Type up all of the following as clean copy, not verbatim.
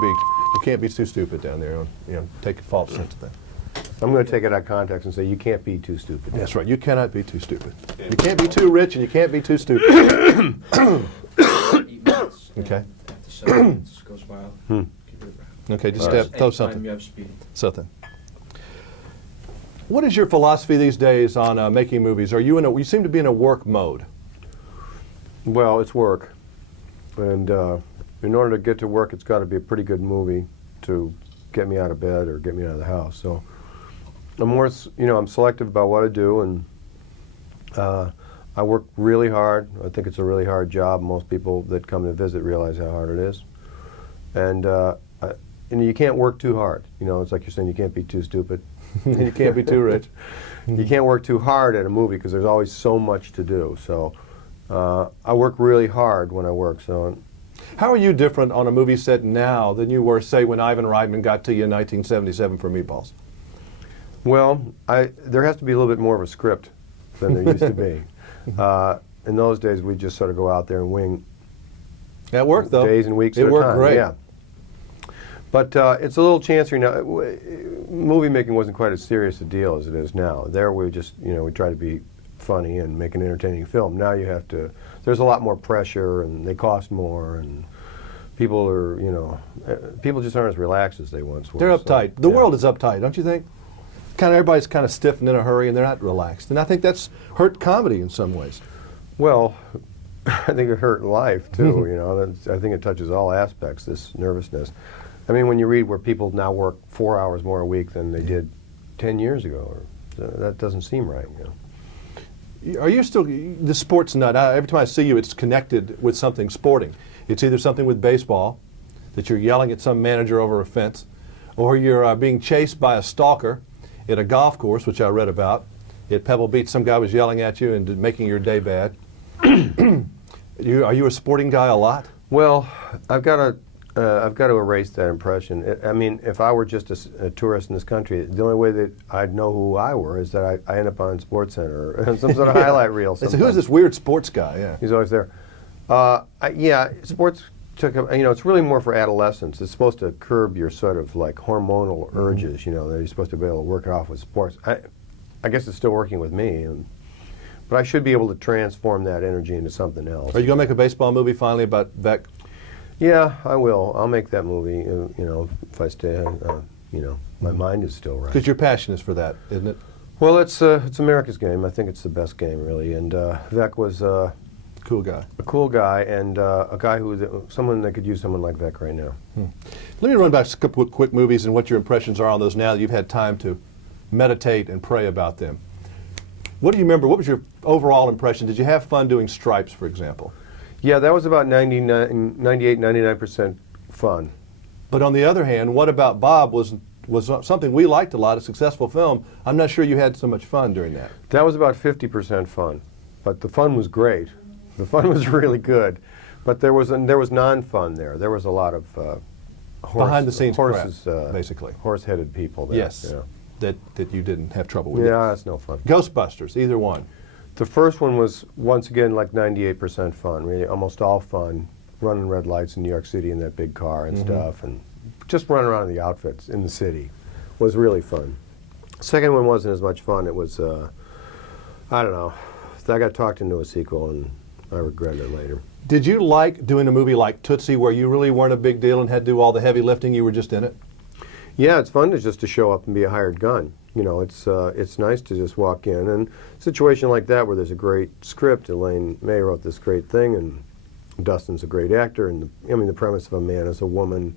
You can't be too stupid down there. You know, take a false sense of that. I'm going to take it out of context and say you can't be too stupid. That's right. You cannot be too stupid. You can't be too rich, and you can't be too stupid. Okay. Goes wild. Keep it around. Okay. Just throw Anytime something. you have speed. Something. What is your philosophy these days on making movies? Are you you seem to be in a work mode? Well, it's work, and in order to get to work, it's got to be a pretty good movie to get me out of bed or get me out of the house. So I'm more, I'm selective about what I do, and I work really hard. I think it's a really hard job. Most people that come to visit realize how hard it is, and you can't work too hard. It's like you're saying, you can't be too stupid. You can't be too rich. You can't work too hard at a movie because there's always so much to do. So I work really hard when I work. So. How are you different on a movie set now than you were, say, when Ivan Reitman got to you in 1977 for Meatballs? Well, there has to be a little bit more of a script than there used to be. In those days, we just sort of go out there and wing. That worked, though. Days and weeks at a time. It worked great. Yeah. But it's a little chancer now. Movie making wasn't quite as serious a deal as it is now. There we just, we try to be funny and make an entertaining film. Now you have to, there's a lot more pressure and they cost more and people are, people just aren't as relaxed as they once were. They're uptight. The yeah. world is uptight, don't you think? Everybody's kind of stiff and in a hurry and they're not relaxed. And I think that's hurt comedy in some ways. Well, I think it hurt life too, I think it touches all aspects, this nervousness. I mean, when you read where people now work 4 hours more a week than they did 10 years ago, that doesn't seem right. Are you still the sports nut? Every time I see you, it's connected with something sporting. It's either something with baseball, that you're yelling at some manager over a fence, or you're being chased by a stalker at a golf course, which I read about. At Pebble Beach, some guy was yelling at you and making your day bad. Are you a sporting guy a lot? Well, I've got to erase that impression. I mean, if I were just a tourist in this country, the only way that I'd know who I were is that I end up on SportsCenter or some sort of highlight reel. So who's this weird sports guy? Yeah, he's always there. Sports took. It's really more for adolescents. It's supposed to curb your sort of like hormonal urges. That you're supposed to be able to work it off with sports. I guess it's still working with me, but I should be able to transform that energy into something else. Are you going to make a baseball movie finally about Beck? Yeah, I will. I'll make that movie, if I stay, my mind is still right. Because your passion is for that, isn't it? Well, it's America's game. I think it's the best game, really. And Vec was cool guy. A cool guy, and a guy someone that could use someone like Vec right now. Let me run back a couple of quick movies and what your impressions are on those now that you've had time to meditate and pray about them. What do you remember? What was your overall impression? Did you have fun doing Stripes, for example? Yeah, that was about 99% fun. But on the other hand, What About Bob was something we liked a lot, a successful film. I'm not sure you had so much fun during that. That was about 50% fun, but the fun was great. The fun was really good, but there was non-fun there. There was a lot of behind-the-scenes horses, crap, basically. Horse-headed people there. Yes, yeah. that you didn't have trouble with. Yeah, that's no fun. Ghostbusters, either one. The first one was, once again, like 98% fun, really, almost all fun, running red lights in New York City in that big car and stuff, and just running around in the outfits in the city was really fun. Second one wasn't as much fun. It was, I don't know, I got talked into a sequel, and I regretted it later. Did you like doing a movie like Tootsie, where you really weren't a big deal and had to do all the heavy lifting, you were just in it? Yeah, it's fun just to show up and be a hired gun. It's nice to just walk in, and a situation like that where there's a great script. Elaine May wrote this great thing, and Dustin's a great actor. And the premise of a man as a woman,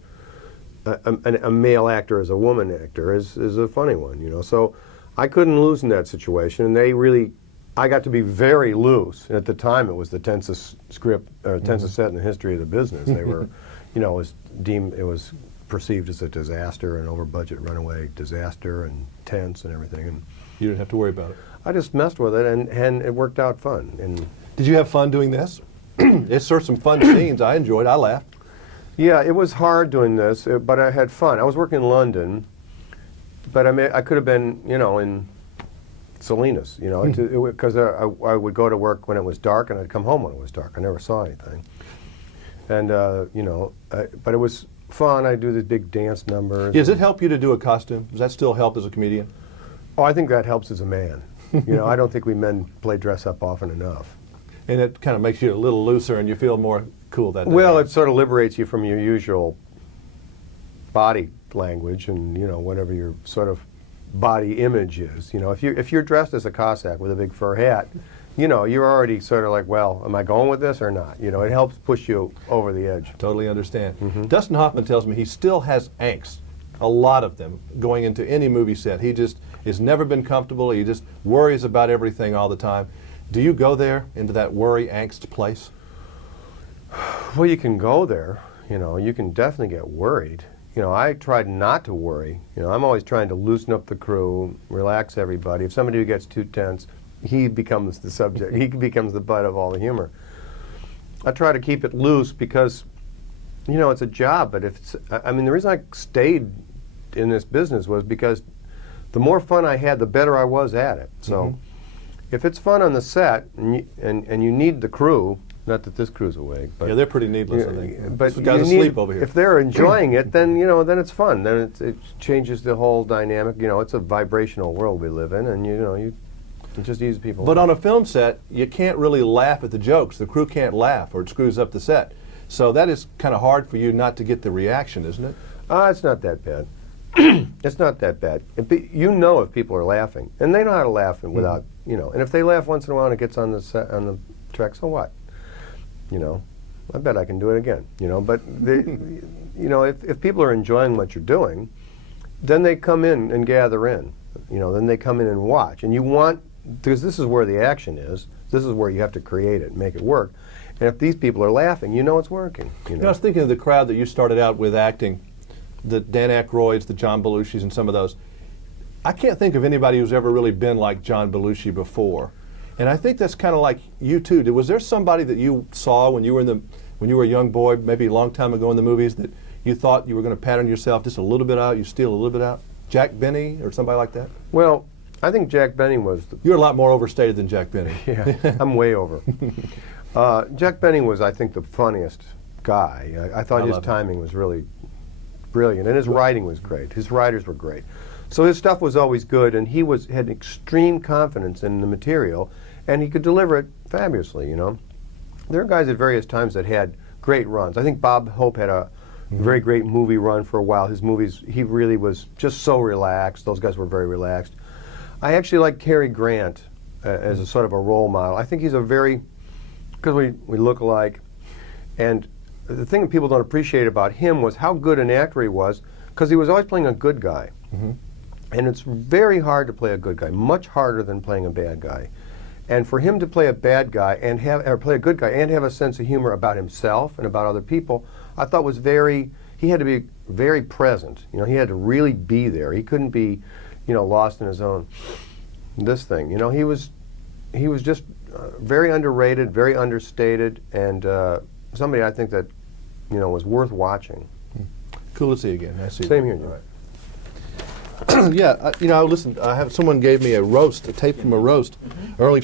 a male actor as a woman actor is a funny one. So I couldn't lose in that situation, and I got to be very loose. And at the time, it was the tensest script, or tensest set in the history of the business. They were, it was perceived as a disaster, an over-budget runaway disaster, and tense and everything. And you didn't have to worry about it. I just messed with it, and it worked out fun. And did you have fun doing this? It's sort of some fun scenes. I enjoyed. I laughed. Yeah, it was hard doing this, but I had fun. I was working in London, but I could have been, in Salinas, because I would go to work when it was dark, and I'd come home when it was dark. I never saw anything. And but it was fun. I do these big dance numbers. Does it help you to do a costume? Does that still help as a comedian? Oh, I think that helps as a man. I don't think we men play dress up often enough. And it kind of makes you a little looser and you feel more cool that day. Well, it sort of liberates you from your usual body language and, whatever your sort of body image is. If you're dressed as a Cossack with a big fur hat, you're already sort of like, well, am I going with this or not? It helps push you over the edge. Totally understand. Dustin Hoffman tells me he still has angst, a lot of them, going into any movie set. He just has never been comfortable. He just worries about everything all the time. Do you go there, into that worry, angst place? Well, you can go there. You can definitely get worried. I tried not to worry. I'm always trying to loosen up the crew, relax everybody. If somebody gets too tense, he becomes the subject. He becomes the butt of all the humor. I try to keep it loose because, it's a job. But the reason I stayed in this business was because the more fun I had, the better I was at it. So if it's fun on the set and you need the crew, not that this crew's awake, but yeah, they're pretty needless, I think. But This guy's asleep over here. If they're enjoying it, then then it's fun. Then it changes the whole dynamic. It's a vibrational world we live in, and it just eases people. But on a film set, you can't really laugh at the jokes. The crew can't laugh, or it screws up the set. So that is kind of hard for you not to get the reaction, isn't it? It's not that bad. It's not that bad. If people are laughing, and they know how to laugh without, and if they laugh once in a while and it gets on the set, on the track, so what? I bet I can do it again. But if people are enjoying what you're doing, then they come in and gather in. Then they come in and watch, and you want, because this is where the action is. This is where you have to create it, make it work. And if these people are laughing, it's working. I was thinking of the crowd that you started out with acting, the Dan Aykroyds, the John Belushis, and some of those. I can't think of anybody who's ever really been like John Belushi before. And I think that's kind of like you too. Was there somebody that you saw when you were a young boy, maybe a long time ago in the movies, that you thought you were going to pattern yourself just a little bit out, you steal a little bit out? Jack Benny or somebody like that? Well, I think Jack Benny was... You're a lot more overstated than Jack Benny. Yeah, I'm way over. Jack Benny was, I think, the funniest guy. I thought his timing was really brilliant, and his writing was great. His writers were great. So his stuff was always good, and he had extreme confidence in the material, and he could deliver it fabulously, There are guys at various times that had great runs. I think Bob Hope had a very great movie run for a while. His movies, he really was just so relaxed. Those guys were very relaxed. I actually like Cary Grant as a sort of a role model. I think he's because we look alike, and the thing that people don't appreciate about him was how good an actor he was, because he was always playing a good guy. And it's very hard to play a good guy, much harder than playing a bad guy. And for him to play a bad guy or play a good guy and have a sense of humor about himself and about other people, I thought was he had to be very present. He had to really be there. He couldn't be, lost in his own, this thing. He was just very underrated, very understated, and somebody I think that, was worth watching. Cool to see you again. Nice to see you. Same here, Jim. Yeah, listen, someone gave me a tape from a roast early